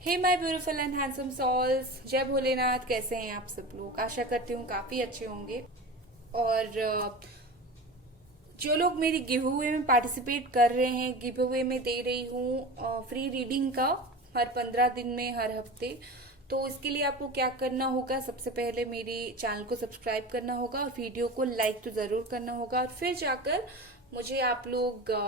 Hey my beautiful and handsome souls, जय भोलेनाथ। कैसे हैं आप सब लोग? आशा करती हूँ काफ़ी अच्छे होंगे। और जो लोग मेरी गिव अवे में पार्टिसिपेट कर रहे हैं, गिव अवे में दे रही हूँ फ्री रीडिंग का हर 15 दिन में, हर हफ्ते। तो इसके लिए आपको क्या करना होगा? सबसे पहले मेरी चैनल को सब्सक्राइब करना होगा और वीडियो को लाइक तो ज़रूर करना होगा, और फिर जाकर मुझे आप लोग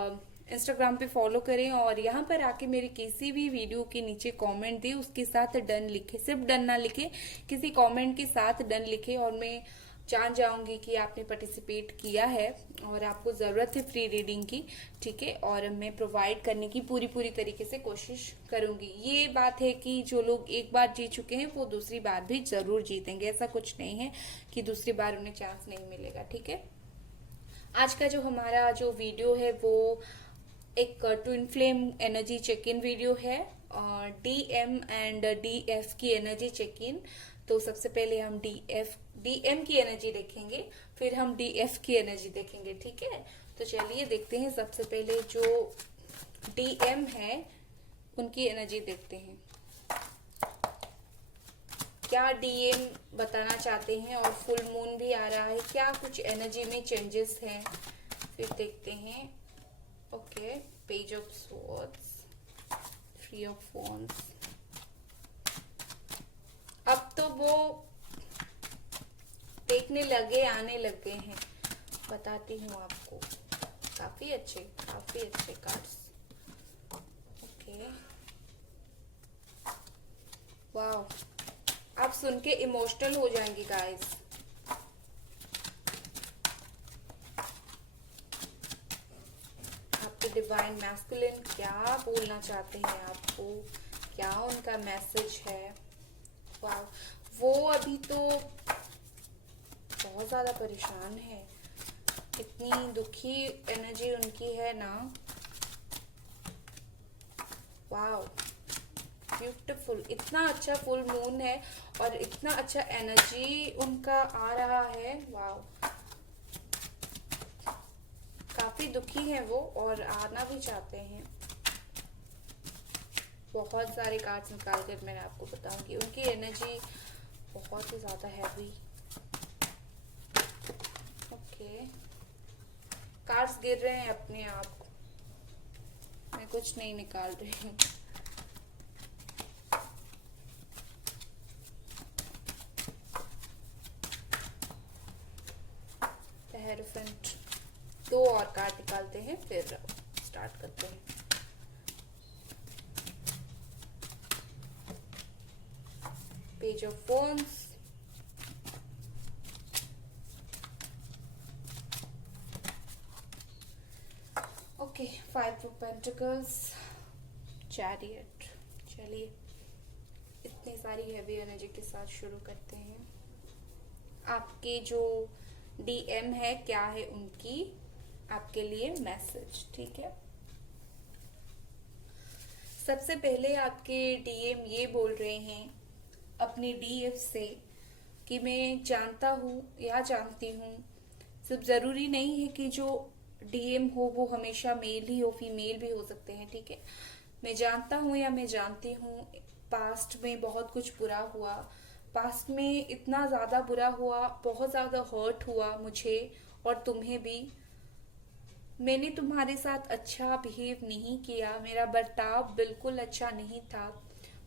इंस्टाग्राम पे फॉलो करें और यहाँ पर आके मेरे किसी भी वीडियो के नीचे कमेंट दे, उसके साथ डन लिखे। सिर्फ डन ना लिखे, किसी कमेंट के साथ डन लिखे, और मैं जान जाऊंगी कि आपने पार्टिसिपेट किया है और आपको ज़रूरत है फ्री रीडिंग की। ठीक है, और मैं प्रोवाइड करने की पूरी पूरी तरीके से कोशिश करूंगी। ये बात है कि जो लोग एक बार जीत चुके हैं वो दूसरी बार भी ज़रूर जीतेंगे। ऐसा कुछ नहीं है कि दूसरी बार उन्हें चांस नहीं मिलेगा। ठीक है, आज का जो हमारा जो वीडियो है वो एक twin flame energy check in video है, D M and D F की एनर्जी चेक इन। तो सबसे पहले हम डी एम की एनर्जी देखेंगे, फिर हम डी एफ की एनर्जी देखेंगे। ठीक है, तो चलिए देखते हैं। सबसे पहले जो डी एम है उनकी एनर्जी देखते हैं, क्या डीएम बताना चाहते हैं। और फुल मून भी आ रहा है, क्या कुछ एनर्जी में चेंजेस हैं, फिर देखते हैं। Okay, page of swords, three of wands. अब तो वो देखने लगे, आने लग गए हैं। बताती हूँ आपको। काफी अच्छे कार्ड्स। ओके, वाह, आप सुन के इमोशनल हो जाएंगे गाइस। आपके डिवाइन मैस्कुलिन क्या बोलना चाहते हैं आपको, क्या उनका मैसेज है। वाह, वो अभी तो बहुत ज्यादा परेशान है, इतनी दुखी एनर्जी उनकी है ना। वाह, ब्यूटीफुल, इतना अच्छा फुल मून है और इतना अच्छा एनर्जी उनका आ रहा है। वाह, काफी दुखी हैं वो और आना भी चाहते हैं। बहुत सारे कार्ड्स निकाल कर मैंने आपको बताऊंगी। उनकी एनर्जी बहुत ही ज्यादा हैवी। ओके, कार्ड्स गिर रहे हैं अपने आप, मैं कुछ नहीं निकाल रही हूँ। दो और कार्ड निकालते हैं, फिर स्टार्ट करते हैं। Page of wands, okay, five of pentacles, chariot. चलिए, इतनी सारी हैवी एनर्जी के साथ शुरू करते हैं। आपके जो डीएम है, क्या है उनकी आपके लिए मैसेज। ठीक है, सबसे पहले आपके डीएम ये बोल रहे हैं अपने डीएफ से कि मैं जानता हूँ या जानती हूँ, सिर्फ जरूरी नहीं है कि जो डीएम हो वो हमेशा मेल ही हो, फीमेल भी हो सकते हैं। ठीक है, मैं जानता हूँ या मैं जानती हूँ, पास्ट में बहुत कुछ बुरा हुआ, पास्ट में इतना ज्यादा बुरा हुआ, बहुत ज्यादा हर्ट हुआ मुझे और तुम्हें भी। मैंने तुम्हारे साथ अच्छा बिहेव नहीं किया, मेरा बर्ताव बिल्कुल अच्छा नहीं था,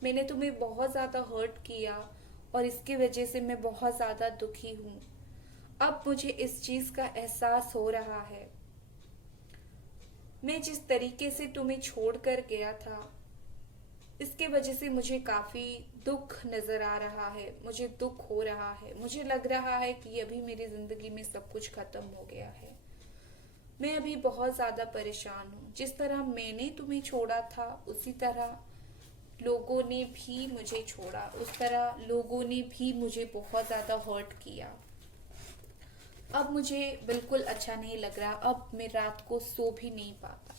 मैंने तुम्हें बहुत ज्यादा हर्ट किया और इसकी वजह से मैं बहुत ज्यादा दुखी हूँ। अब मुझे इस चीज का एहसास हो रहा है। मैं जिस तरीके से तुम्हें छोड़कर गया था, इसके वजह से मुझे काफी दुख नजर आ रहा है, मुझे दुख हो रहा है। मुझे लग रहा है कि अभी मेरी जिंदगी में सब कुछ खत्म हो गया है। मैं अभी बहुत ज्यादा परेशान हूँ। जिस तरह मैंने तुम्हें छोड़ा था, उसी तरह लोगों ने भी मुझे छोड़ा, उस तरह लोगों ने भी मुझे बहुत ज्यादा हर्ट किया। अब मुझे बिल्कुल अच्छा नहीं लग रहा, अब मैं रात को सो भी नहीं पाता।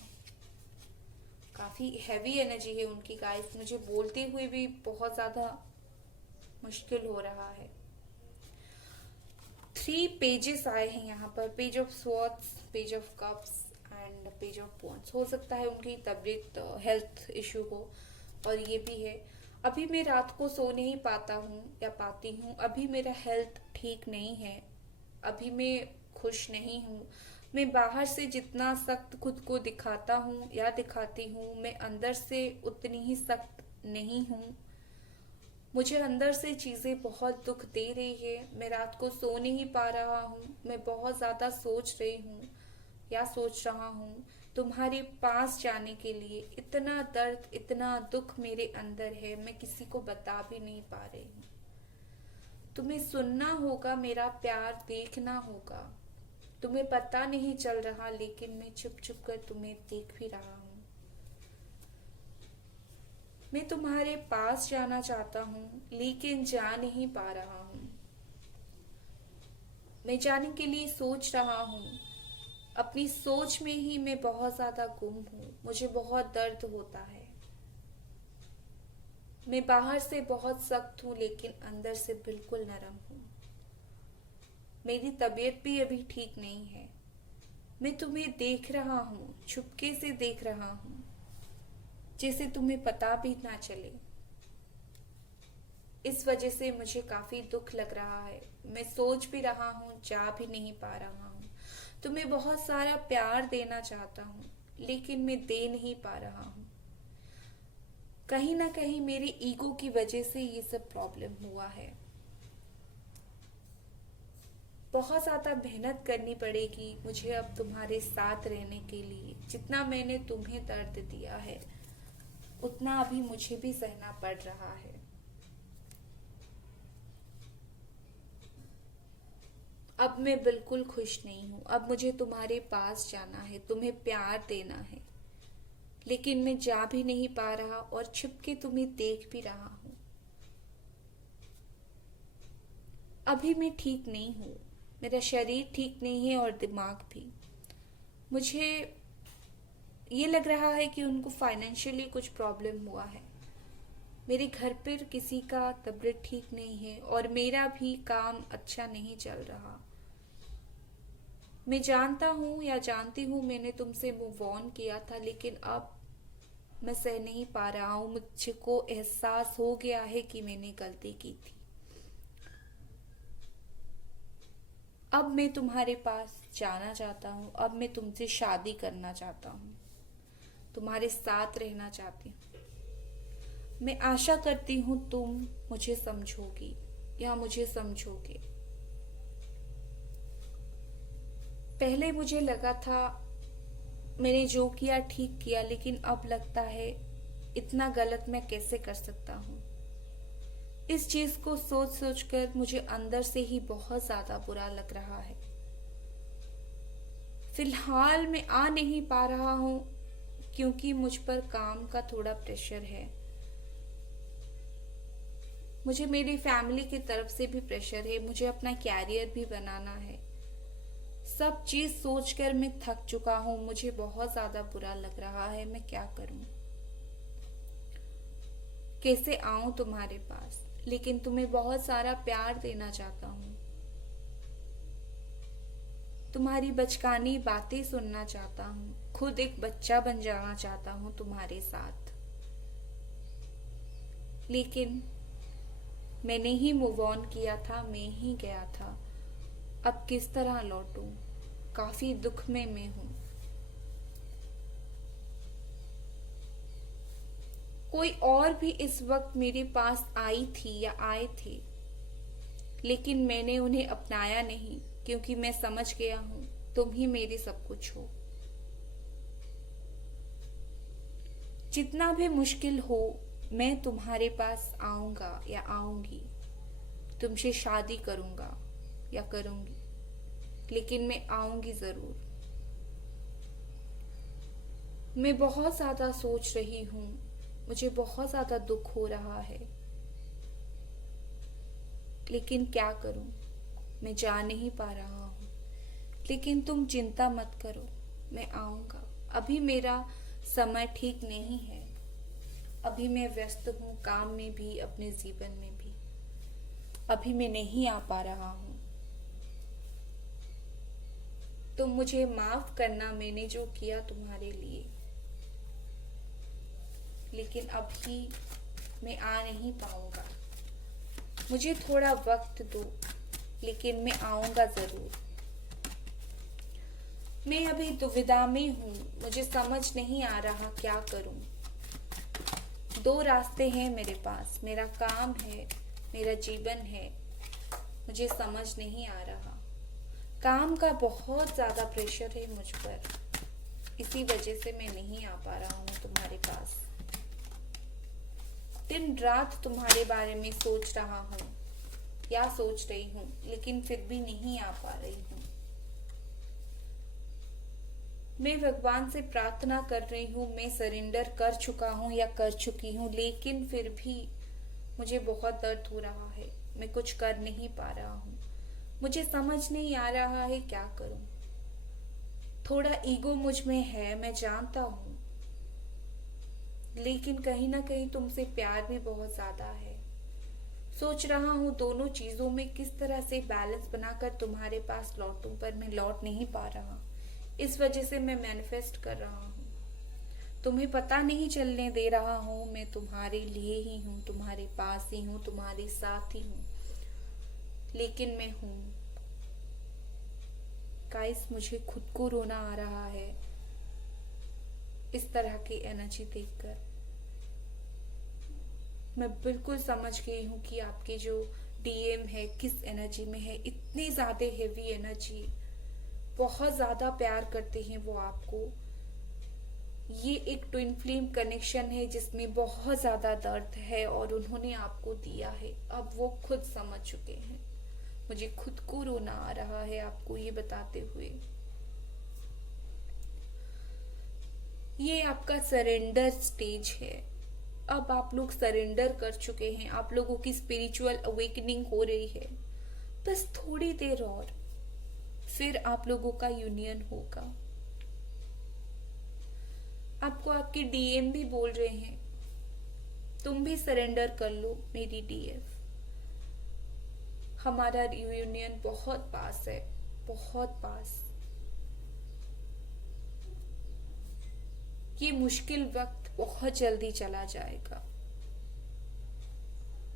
काफी हैवी एनर्जी है उनकी गाइस, मुझे बोलते हुए भी बहुत ज्यादा मुश्किल हो रहा है। 3 पेजेस आए हैं यहाँ पर, page of swords, page of cups and page of wands. हो सकता है उनकी तबीयत हेल्थ इशू हो, और ये भी है। अभी मैं रात को सो नहीं पाता हूँ या पाती हूँ। अभी मेरा हेल्थ ठीक नहीं है। अभी मैं खुश नहीं हूँ। मैं बाहर से जितना सख्त खुद को दिखाता हूँ या दिखाती हूँ, मैं अंदर से उतनी ही सख्त नहीं हूँ। मुझे अंदर से चीज़ें बहुत दुख दे रही है। मैं रात को सो नहीं पा रहा हूँ। मैं बहुत ज़्यादा सोच रही हूँ या सोच रहा हूँ तुम्हारे पास जाने के लिए। इतना दर्द, इतना दुख मेरे अंदर है, मैं किसी को बता भी नहीं पा रही हूँ। तुम्हें सुनना होगा, मेरा प्यार देखना होगा। तुम्हें पता नहीं चल रहा, लेकिन मैं छुप छुप कर तुम्हें देख भी रहा हूँ। मैं तुम्हारे पास जाना चाहता हूँ, लेकिन जा नहीं पा रहा हूँ। मैं जाने के लिए सोच रहा हूँ। अपनी सोच में ही मैं बहुत ज्यादा गुम हूँ। मुझे बहुत दर्द होता है। मैं बाहर से बहुत सख्त हूँ, लेकिन अंदर से बिल्कुल नरम हूँ। मेरी तबीयत भी अभी ठीक नहीं है। मैं तुम्हें देख रहा हूँ, छुपके से देख रहा हूँ, जैसे तुम्हें पता भी ना चले। इस वजह से मुझे काफी दुख लग रहा है। मैं सोच भी रहा हूँ, जा भी नहीं पा रहा हूँ। तुम्हें बहुत सारा प्यार देना चाहता हूँ, लेकिन मैं दे नहीं पा रहा हूँ। कहीं ना कहीं मेरे ईगो की वजह से ये सब प्रॉब्लम हुआ है। बहुत ज्यादा मेहनत करनी पड़ेगी मुझे अब तुम्हारे साथ रहने के लिए। जितना मैंने तुम्हें दर्द दिया है, उतना अभी मुझे भी सहना पड़ रहा है। अब मैं बिल्कुल खुश नहीं हूँ। अब मुझे तुम्हारे पास जाना है, तुम्हें प्यार देना है, लेकिन मैं जा भी नहीं पा रहा और छिप के तुम्हें देख भी रहा हूँ। अभी मैं ठीक नहीं हूँ। मेरा शरीर ठीक नहीं है और दिमाग भी। मुझे ये लग रहा है कि उनको फाइनेंशियली कुछ प्रॉब्लम हुआ है। मेरे घर पर किसी का तबीयत ठीक नहीं है और मेरा भी काम अच्छा नहीं चल रहा। मैं जानता हूँ या जानती हूँ मैंने तुमसे मूव ऑन किया था, लेकिन अब मैं सह नहीं पा रहा हूँ। मुझको एहसास हो गया है कि मैंने गलती की थी। अब मैं तुम्हारे पास जाना चाहता हूँ। अब मैं तुमसे शादी करना चाहता हूँ, तुम्हारे साथ रहना चाहती हूँ। मैं आशा करती हूँ तुम मुझे समझोगी या मुझे समझोगे। पहले मुझे लगा था मैंने जो किया ठीक किया, लेकिन अब लगता है इतना गलत मैं कैसे कर सकता हूँ। इस चीज को सोच सोच कर मुझे अंदर से ही बहुत ज्यादा बुरा लग रहा है। फिलहाल मैं आ नहीं पा रहा हूँ क्योंकि मुझ पर काम का थोड़ा प्रेशर है। मुझे मेरी फैमिली की तरफ से भी प्रेशर है। मुझे अपना कैरियर भी बनाना है। सब चीज सोचकर मैं थक चुका हूँ। मुझे बहुत ज्यादा बुरा लग रहा है। मैं क्या करूं? कैसे आऊं तुम्हारे पास? लेकिन तुम्हें बहुत सारा प्यार देना चाहता हूँ। तुम्हारी बचकानी बातें सुनना चाहता हूँ। खुद एक बच्चा बन जाना चाहता हूँ तुम्हारे साथ। लेकिन मैंने ही मूव ऑन किया था, मैं ही गया था। अब किस तरह लौटूं? काफी दुख में मैं हूं। कोई और भी इस वक्त मेरे पास आई थी या आए थे, लेकिन मैंने उन्हें अपनाया नहीं, क्योंकि मैं समझ गया हूं तुम ही मेरी सब कुछ हो। जितना भी मुश्किल हो, मैं तुम्हारे पास आऊंगा या आऊंगी। तुमसे शादी करूंगा या करूंगी, लेकिन मैं आऊंगी जरूर। मैं बहुत ज्यादा सोच रही हूँ। मुझे बहुत ज्यादा दुख हो रहा है, लेकिन क्या करूं? मैं जा नहीं पा रहा हूँ। लेकिन तुम चिंता मत करो, मैं आऊंगा। अभी मेरा समय ठीक नहीं है। अभी मैं व्यस्त हूँ, काम में भी, अपने जीवन में भी। अभी मैं नहीं आ पा रहा हूँ। तुम मुझे माफ करना, मैंने जो किया तुम्हारे लिए, लेकिन अभी मैं आ नहीं पाऊंगा। मुझे थोड़ा वक्त दो, लेकिन मैं आऊंगा जरूर। मैं अभी दुविधा में हूँ, मुझे समझ नहीं आ रहा क्या करूं। दो रास्ते हैं मेरे पास, मेरा काम है, मेरा जीवन है। मुझे समझ नहीं आ रहा। काम का बहुत ज्यादा प्रेशर है मुझ पर, इसी वजह से मैं नहीं आ पा रहा हूँ तुम्हारे पास। दिन रात तुम्हारे बारे में सोच रहा हूँ या सोच रही हूँ, लेकिन फिर भी नहीं आ पा रही हूँ। मैं भगवान से प्रार्थना कर रही हूँ, मैं सरेंडर कर चुका हूँ या कर चुकी हूँ, लेकिन फिर भी मुझे बहुत दर्द हो रहा है। मैं कुछ कर नहीं पा रहा हूँ। मुझे समझ नहीं आ रहा है क्या करूँ। थोड़ा ईगो मुझ में है, मैं जानता हूँ, लेकिन कहीं ना कहीं तुमसे प्यार भी बहुत ज्यादा है। सोच रहा हूँ दोनों चीजों में किस तरह से बैलेंस बनाकर तुम्हारे पास लौटूं, पर मैं लौट नहीं पा रहा। इस वजह से मैं मैनिफेस्ट कर रहा हूँ। तुम्हें पता नहीं चलने दे रहा हूँ, मैं तुम्हारे लिए ही हूँ, तुम्हारे पास ही हूँ, तुम्हारे साथ ही हूँ, लेकिन मैं हूँ। गाइस, मुझे खुद को रोना आ रहा है इस तरह की एनर्जी देखकर। मैं बिल्कुल समझ गई हूँ कि आपके जो डीएम है किस एनर्जी में है। इतनी ज्यादा हेवी एनर्जी, बहुत ज्यादा प्यार करते हैं वो आपको। ये एक ट्विन फ्लेम कनेक्शन है जिसमें बहुत ज्यादा दर्द है और उन्होंने आपको दिया है। अब वो खुद समझ चुके हैं। मुझे खुद को रोना आ रहा है आपको ये बताते हुए। ये आपका सरेंडर स्टेज है। अब आप लोग सरेंडर कर चुके हैं। आप लोगों की स्पिरिचुअल अवेकनिंग हो रही है। बस थोड़ी देर और, फिर आप लोगों का यूनियन होगा। आपको आपके डीएम भी बोल रहे हैं तुम भी सरेंडर कर लो मेरी डीएफ। हमारा यूनियन बहुत पास है, बहुत पास। ये मुश्किल वक्त बहुत जल्दी चला जाएगा।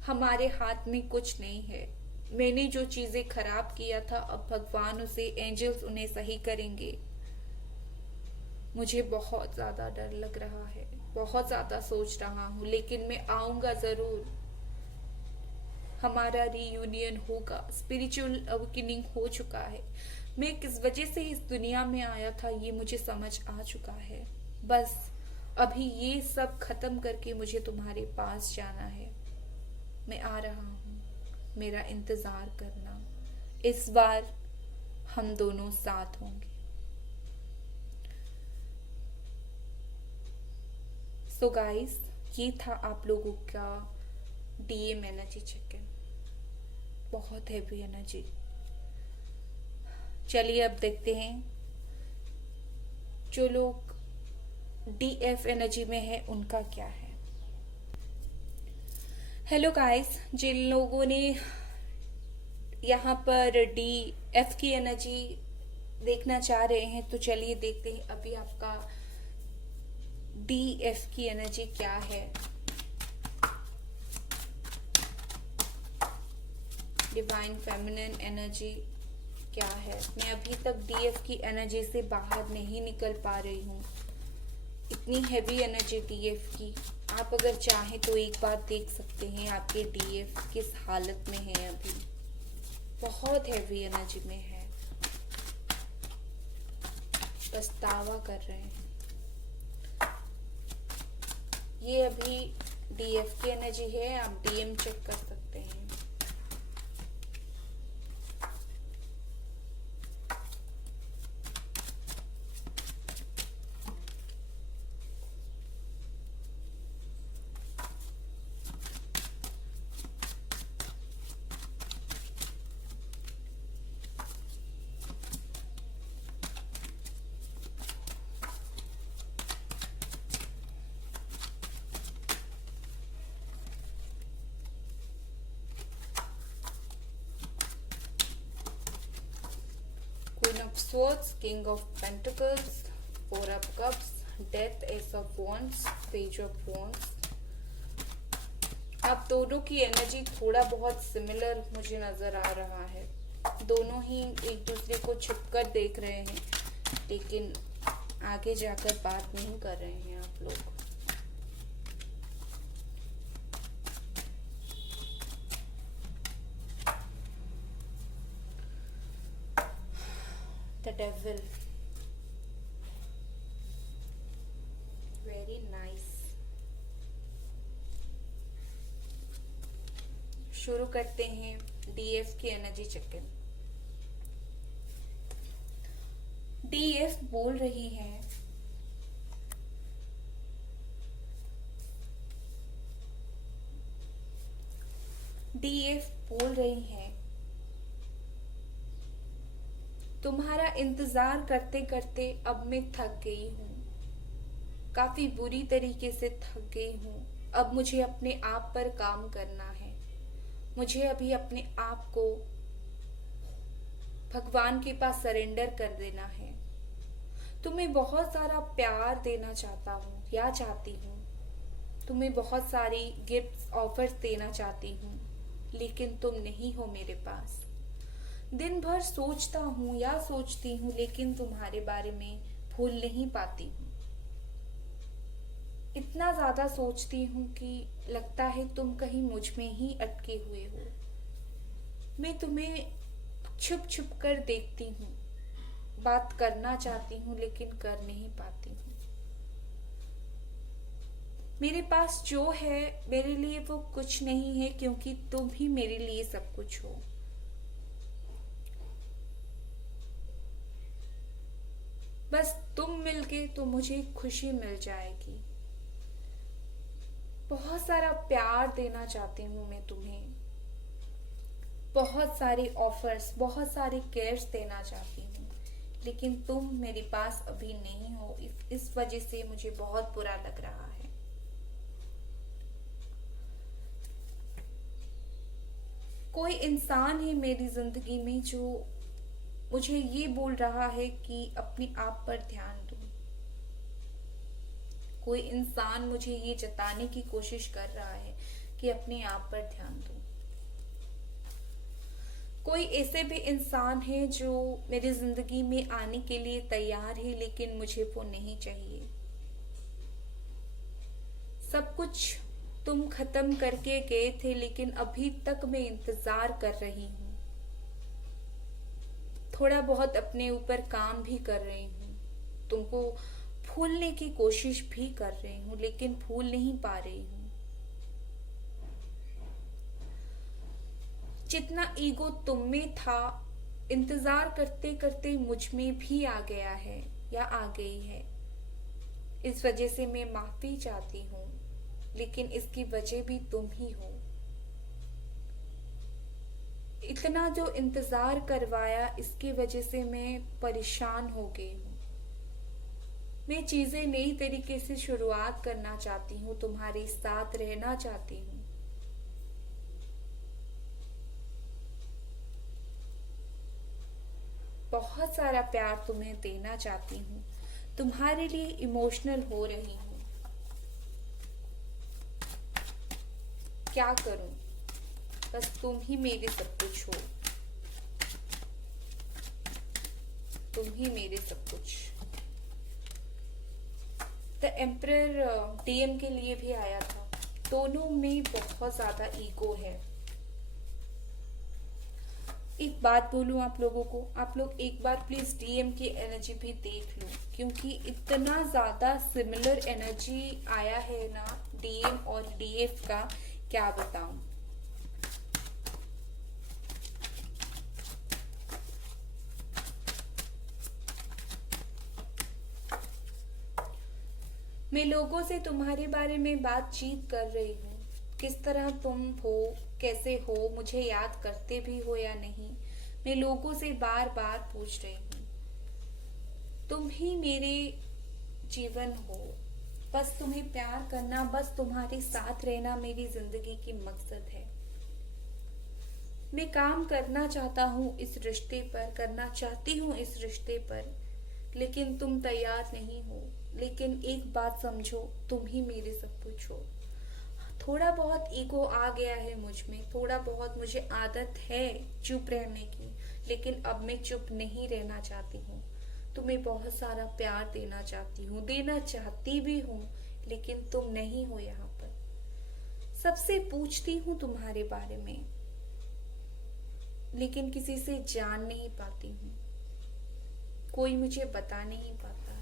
हमारे हाथ में कुछ नहीं है। मैंने जो चीजें खराब किया था, अब भगवान उसे, एंजल्स उन्हें सही करेंगे। मुझे बहुत ज्यादा डर लग रहा है, बहुत ज्यादा सोच रहा हूँ, लेकिन मैं आऊंगा जरूर। हमारा रीयूनियन होगा। स्पिरिचुअल अवेकनिंग हो चुका है। मैं किस वजह से इस दुनिया में आया था ये मुझे समझ आ चुका है। बस अभी ये सब खत्म करके मुझे तुम्हारे पास जाना है। मैं आ रहा हूँ, मेरा इंतजार करना। इस बार हम दोनों साथ होंगे। सो गाइस, ये था आप लोगों का डीएम एनर्जी चेक-इन। बहुत हैवी एनर्जी। चलिए अब देखते हैं जो लोग डीएफ एनर्जी में है उनका क्या है। हेलो गाइस, जिन लोगों ने यहाँ पर डीएफ की एनर्जी देखना चाह रहे हैं तो चलिए देखते हैं अभी आपका डीएफ की एनर्जी क्या है। डिवाइन फेमिनिन एनर्जी क्या है। मैं अभी तक डीएफ की एनर्जी से बाहर नहीं निकल पा रही हूँ। इतनी हैवी एनर्जी डीएफ की। आप अगर चाहें तो एक बार देख सकते हैं आपके डीएफ किस हालत में है अभी। बहुत हैवी एनर्जी में है, पछतावा कर रहे हैं। ये अभी डीएफ की एनर्जी है। आप डीएम चेक कर सकते हैं। Queen of Swords, King of Pentacles, Four of Cups, Death, Ace of Wands, Page of Wands, अब दोनों की एनर्जी थोड़ा बहुत सिमिलर मुझे नजर आ रहा है। दोनों ही एक दूसरे को छुपकर देख रहे हैं, लेकिन आगे जाकर बात नहीं कर रहे हैं आप लोग। The devil, very nice. शुरू करते हैं डीएफ की एनर्जी चेक इन। डीएफ बोल रही है तुम्हारा इंतजार करते करते अब मैं थक गई हूँ, काफी बुरी तरीके से थक गई हूँ। अब मुझे अपने आप पर काम करना है। मुझे अभी अपने आप को भगवान के पास सरेंडर कर देना है। तुम्हें बहुत सारा प्यार देना चाहता हूँ या चाहती हूँ। तुम्हें बहुत सारी गिफ्ट्स ऑफर्स देना चाहती हूँ, लेकिन तुम नहीं हो मेरे पास। दिन भर सोचता हूँ या सोचती हूँ, लेकिन तुम्हारे बारे में भूल नहीं पाती हूँ। इतना ज्यादा सोचती हूँ कि लगता है तुम कहीं मुझ में ही अटके हुए हो। मैं तुम्हें छुप छुप कर देखती हूँ, बात करना चाहती हूँ लेकिन कर नहीं पाती हूँ। मेरे पास जो है मेरे लिए वो कुछ नहीं है, क्योंकि तुम ही मेरे लिए सब कुछ हो। बस तुम मिलके तो मुझे खुशी मिल जाएगी। बहुत सारा प्यार देना चाहती हूँ मैं तुम्हें, बहुत सारे ऑफर्स, बहुत सारे केयर्स देना चाहती हूँ, लेकिन तुम मेरे पास अभी नहीं हो। इस वजह से मुझे बहुत बुरा लग रहा है। कोई इंसान है मेरी जिंदगी में जो मुझे ये बोल रहा है कि अपने आप पर ध्यान दो। कोई इंसान मुझे ये जताने की कोशिश कर रहा है कि अपने आप पर ध्यान दो। कोई ऐसे भी इंसान है जो मेरी जिंदगी में आने के लिए तैयार है, लेकिन मुझे वो नहीं चाहिए। सब कुछ तुम खत्म करके गए थे, लेकिन अभी तक मैं इंतजार कर रही हूँ। थोड़ा बहुत अपने ऊपर काम भी कर रही हूँ, तुमको भूलने की कोशिश भी कर रही हूँ, लेकिन भूल नहीं पा रही हूँ। जितना ईगो तुम में था, इंतजार करते करते मुझ में भी आ गया है या आ गई है। इस वजह से मैं माफी चाहती हूँ, लेकिन इसकी वजह भी तुम ही हो। इतना जो इंतजार करवाया, इसकी वजह से मैं परेशान हो गई हूँ। मैं चीजें नई तरीके से शुरुआत करना चाहती हूँ, तुम्हारे साथ रहना चाहती हूँ। बहुत सारा प्यार तुम्हें देना चाहती हूँ, तुम्हारे लिए इमोशनल हो रही हूँ। क्या करूं? बस तुम ही मेरे सब कुछ हो, तुम ही मेरे सब कुछ। द एम्परर डीएम के लिए भी आया था। दोनों में बहुत ज्यादा ईगो है। एक बात बोलूं आप लोगों को, आप लोग एक बार प्लीज डीएम की एनर्जी भी देख लो, क्योंकि इतना ज्यादा सिमिलर एनर्जी आया है ना डीएम और डीएफ का, क्या बताऊं। मैं लोगों से तुम्हारे बारे में बातचीत कर रही हूँ। किस तरह तुम हो, कैसे हो, मुझे याद करते भी हो या नहीं, मैं लोगों से बार बार पूछ रही हूँ। तुम ही मेरे जीवन हो। बस तुम्हें प्यार करना, बस तुम्हारे साथ रहना मेरी जिंदगी की मकसद है। मैं काम करना चाहता हूँ इस रिश्ते पर, करना चाहती हूँ इस रिश्ते पर, लेकिन तुम तैयार नहीं हो। लेकिन एक बात समझो, तुम ही मेरे सब कुछ हो। थोड़ा बहुत ईगो आ गया है मुझ में, थोड़ा बहुत मुझे आदत है चुप रहने की, लेकिन अब मैं चुप नहीं रहना चाहती हूँ। तुम्हें बहुत सारा प्यार देना चाहती हूँ, देना चाहती भी हूँ, लेकिन तुम नहीं हो यहाँ पर। सबसे पूछती हूँ तुम्हारे बारे में, लेकिन किसी से जान नहीं पाती हूँ, कोई मुझे बता नहीं पाता है।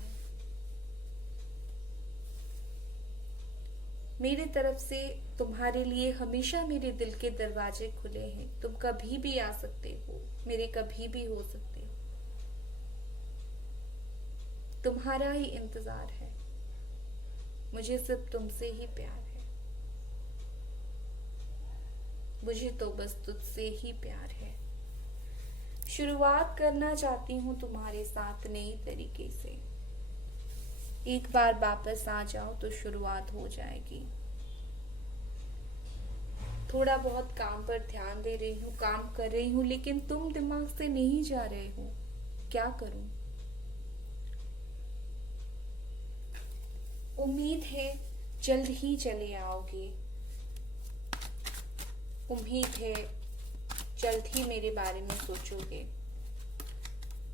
मेरी तरफ से तुम्हारे लिए हमेशा मेरे दिल के दरवाजे खुले हैं। तुम कभी भी आ सकते हो, मेरे कभी भी हो सकते हो। तुम्हारा ही इंतजार है, मुझे सिर्फ तुमसे ही प्यार है। मुझे तो बस तुझसे ही प्यार है। शुरुआत करना चाहती हूँ तुम्हारे साथ नई तरीके से। एक बार वापस आ जाओ तो शुरुआत हो जाएगी। थोड़ा बहुत काम पर ध्यान दे रही हूँ, काम कर रही हूँ, लेकिन तुम दिमाग से नहीं जा रहे हो। क्या करूं? उम्मीद है जल्द ही चले आओगे। उम्मीद है जल्द ही मेरे बारे में सोचोगे।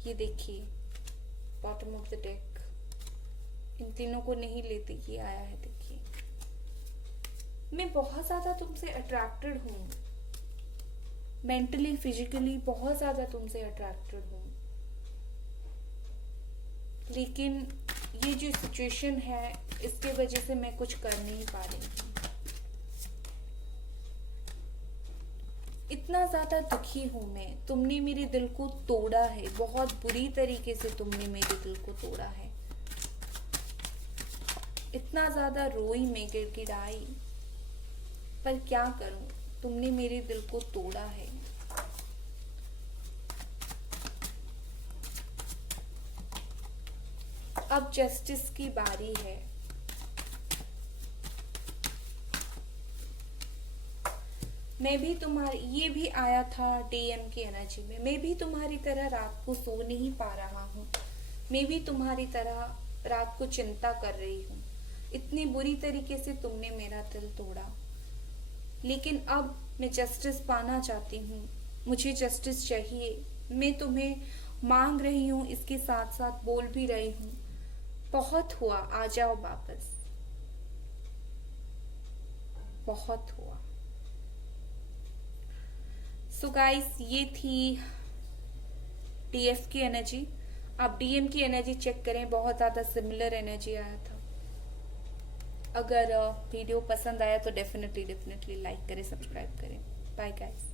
ये देखिए, बॉटम ऑफ द डेक, इन तीनों को नहीं लेते ये आया है। देखिए, मैं बहुत ज्यादा तुमसे अट्रैक्टेड हूँ, मेंटली फिजिकली बहुत ज्यादा तुमसे अट्रैक्टेड हूँ, लेकिन ये जो सिचुएशन है इसके वजह से मैं कुछ कर नहीं पा रही हूँ। इतना ज्यादा दुखी हूं मैं। तुमने मेरे दिल को तोड़ा है, बहुत बुरी तरीके से तुमने मेरे दिल को तोड़ा है। इतना ज्यादा रोई मैं, गिड़गिड़ाई, पर क्या करूं, तुमने मेरे दिल को तोड़ा है। अब जस्टिस की बारी है। मैं भी तुम्हारी, ये भी आया था डीएम की एनर्जी में, मैं भी तुम्हारी तरह रात को सो नहीं पा रहा हूँ। मैं भी तुम्हारी तरह रात को चिंता कर रही हूँ। इतनी बुरी तरीके से तुमने मेरा दिल तोड़ा, लेकिन अब मैं जस्टिस पाना चाहती हूँ। मुझे जस्टिस चाहिए। मैं तुम्हें मांग रही हूँ, इसके साथ साथ बोल भी रही हूँ, बहुत हुआ, आ जाओ वापस। बहुत हुआ। सो गाइस, ये थी टीएफ की एनर्जी। आप डीएम की एनर्जी चेक करें, बहुत ज़्यादा सिमिलर एनर्जी आया था। अगर वीडियो पसंद आया तो डेफिनेटली लाइक करें, सब्सक्राइब करें। Bye guys.